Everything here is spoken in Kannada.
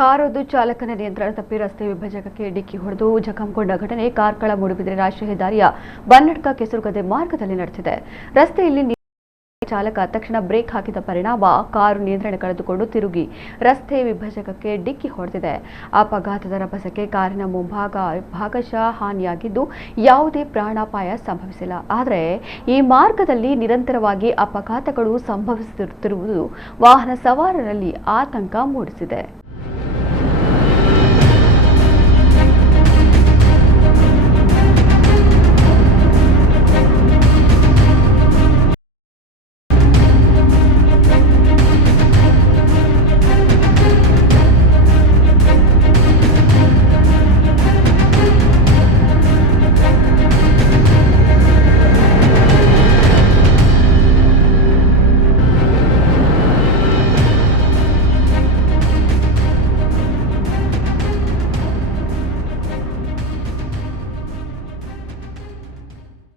ಕಾರೊಂದು ಚಾಲಕನ ನಿಯಂತ್ರಣ ತಪ್ಪಿ ರಸ್ತೆ ವಿಭಜಕಕ್ಕೆ ಡಿಕ್ಕಿ ಹೊಡೆದು ಜಖಂಗೊಂಡ ಘಟನೆ ಕಾರ್ಕಳ ಮೂಡುಬಿದಿರೆ ರಾಷ್ಟ್ರೀಯ ಹೆದ್ದಾರಿಯ ಬನ್ನಡ್ಕ ಕೆಸರುಗದ್ದೆ ಮಾರ್ಗದಲ್ಲಿ ನಡೆದಿದೆ. ರಸ್ತೆಯಲ್ಲಿ ಚಾಲಕ ತಕ್ಷಣ ಬ್ರೇಕ್ ಹಾಕಿದ ಪರಿಣಾಮ ಕಾರು ನಿಯಂತ್ರಣ ಕಳೆದುಕೊಂಡು ತಿರುಗಿ ರಸ್ತೆ ವಿಭಜಕಕ್ಕೆ ಡಿಕ್ಕಿ ಹೊಡೆದಿದೆ. ಅಪಘಾತದ ರಭಸಕ್ಕೆ ಕಾರಿನ ಮುಂಭಾಗ ಭಾಗಶಃ ಹಾನಿಯಾಗಿದ್ದು ಯಾವುದೇ ಪ್ರಾಣಾಪಾಯ ಸಂಭವಿಸಿಲ್ಲ. ಆದರೆ ಈ ಮಾರ್ಗದಲ್ಲಿ ನಿರಂತರವಾಗಿ ಅಪಘಾತಗಳು ಸಂಭವಿಸುತ್ತಿರುವುದು ವಾಹನ ಸವಾರರಲ್ಲಿ ಆತಂಕ ಮೂಡಿಸಿದೆ.